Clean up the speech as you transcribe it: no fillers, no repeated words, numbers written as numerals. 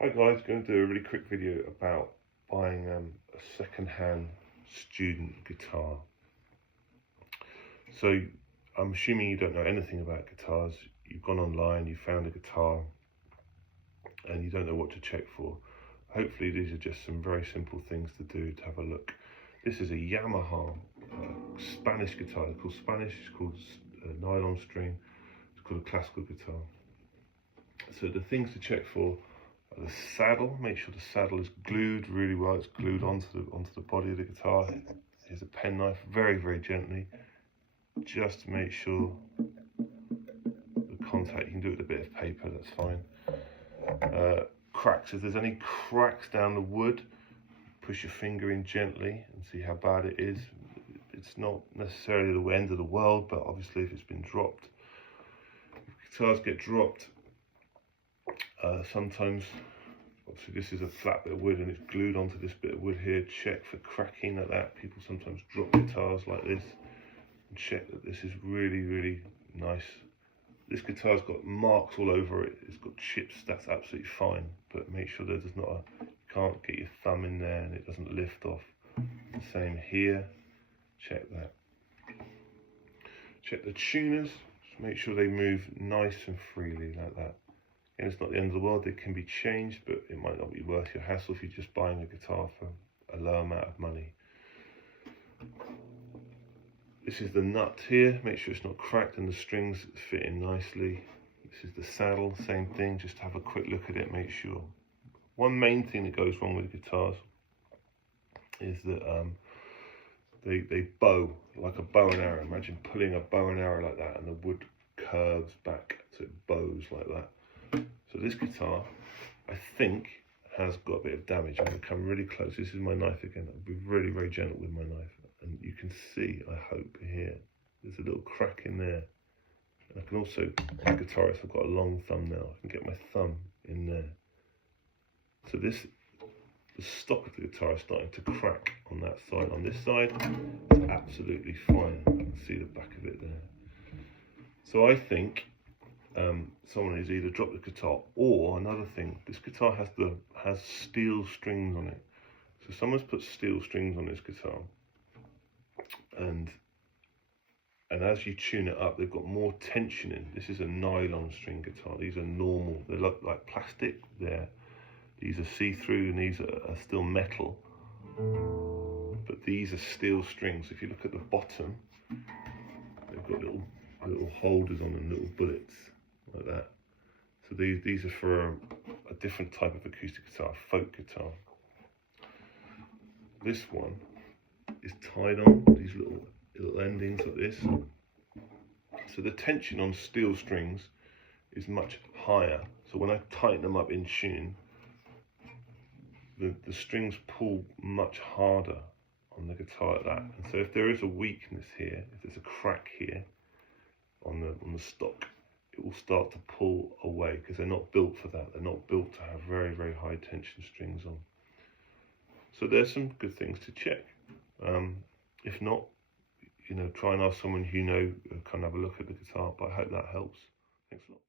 Hi guys, going to do a really quick video about buying a second-hand student guitar. So I'm assuming you don't know anything about guitars. You've gone online, you found a guitar and you don't know what to check for. Hopefully these are just some very simple things to do to have a look. This is a Yamaha Spanish guitar. It's called Spanish, it's called nylon string, it's called a classical guitar. So the things to check for: the saddle, make sure the saddle is glued really well. It's glued onto the body of the guitar. Here's a penknife, very gently, just to make sure the contact. You can do it with a bit of paper, that's fine. Cracks, if there's any cracks down the wood, push your finger in gently and see how bad it is. It's not necessarily the end of the world, but obviously if it's been dropped, if guitars get dropped, sometimes, obviously this is a flat bit of wood and it's glued onto this bit of wood here. Check for cracking like that. People sometimes drop guitars like this, and check that this is really nice. This guitar's got marks all over it, it's got chips, that's absolutely fine, but make sure there's not you can't get your thumb in there and it doesn't lift off. The same here, check that. Check the tuners, just make sure they move nice and freely like that. And it's not the end of the world, it can be changed, but it might not be worth your hassle if you're just buying a guitar for a low amount of money. This is the nut here, make sure it's not cracked and the strings fit in nicely. This is the saddle, same thing, just have a quick look at it, make sure. One main thing that goes wrong with guitars is that they bow, like a bow and arrow. Imagine pulling a bow and arrow like that and the wood curves back, so it bows like that. So this guitar, I think, has got a bit of damage. I'm going to come really close. This is my knife again. I'll be very gentle with my knife. And you can see, I hope, here, there's a little crack in there. And I can also, as a guitarist, I've got a long thumb now. I can get my thumb in there. So this, the stock of the guitar is starting to crack on that side. On this side, it's absolutely fine. You can see the back of it there. So I think someone has either dropped the guitar, or another thing, this guitar has steel strings on it. So someone's put steel strings on this guitar, and as you tune it up, they've got more tension in. This is a nylon string guitar. These are normal. They look like plastic. These are see-through, and these are still metal. But these are steel strings. If you look at the bottom, they've got little holders on them, little bullets like that. So these are for a different type of acoustic guitar, folk guitar. This one is tied on these little endings like this. So the tension on steel strings is much higher. So when I tighten them up in tune, the strings pull much harder on the guitar like that. And so if there is a weakness here, if there's a crack here on the stock, it will start to pull away because they're not built for that. They're not built to have very high tension strings on. So there's some good things to check. If not, try and ask someone who you know, come have a look at the guitar, but I hope that helps. Thanks a lot.